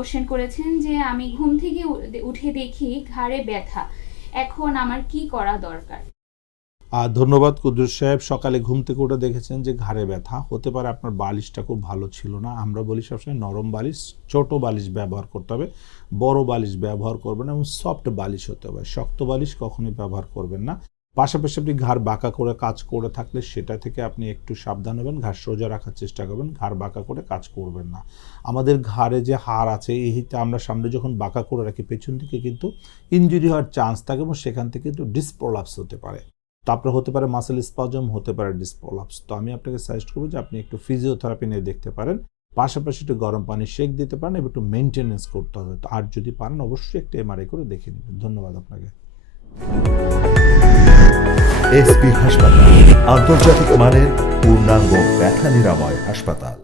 Question করেছেন যে আমি ঘুম থেকে উঠে দেখি ঘাড়ে ব্যথা, এখন আমার কি করা দরকার? ধন্যবাদ কুদ্দুস সাহেব। সকালে ঘুম থেকে উঠে দেখেছেন যে ঘাড়ে ব্যথা, হতে পারে আপনার বালিশটা খুব ভালো ছিল না। আমরা বলি সবসময় নরম বালিশ, ছোট বালিশ ব্যবহার করতে হবে, বড় বালিশ ব্যবহার করবেন এবং সফট বালিশ হতে হবে। শক্ত বালিশ কখনোই ব্যবহার করবেন না। পাশাপাশি আপনি ঘাড় বাঁকা করে কাজ করে থাকলে সেটা থেকে আপনি একটু সাবধান হবেন, ঘাড় সোজা রাখার চেষ্টা করবেন, ঘাড় বাঁকা করে কাজ করবেন না। আমাদের ঘাড়ে যে হাড় আছে, এইটা আমরা সামনে যখন বাঁকা করে রাখি পেছন দিকে কিন্তু ইনজুরি হওয়ার চান্স থাকে এবং সেখান থেকে কিন্তু ডিসপ্রোলাপস হতে পারে। তারপরে হতে পারে মাসেল স্পাজম, হতে পারে ডিসপ্রোলাপস। তো আমি আপনাকে সাজেস্ট করবো যে আপনি একটু ফিজিওথেরাপি নিয়ে দেখতে পারেন, পাশাপাশি একটু গরম পানি শেক দিতে পারেন এবং একটু মেনটেনেন্স করতে হবে। তো আর যদি পারেন অবশ্যই একটা এমআরআই করে দেখে নেবেন। ধন্যবাদ আপনাকে। এসপি হাসপাতাল, আন্তর্জাতিক মানের পূর্ণাঙ্গ ব্যথা নিরাময় হাসপাতাল।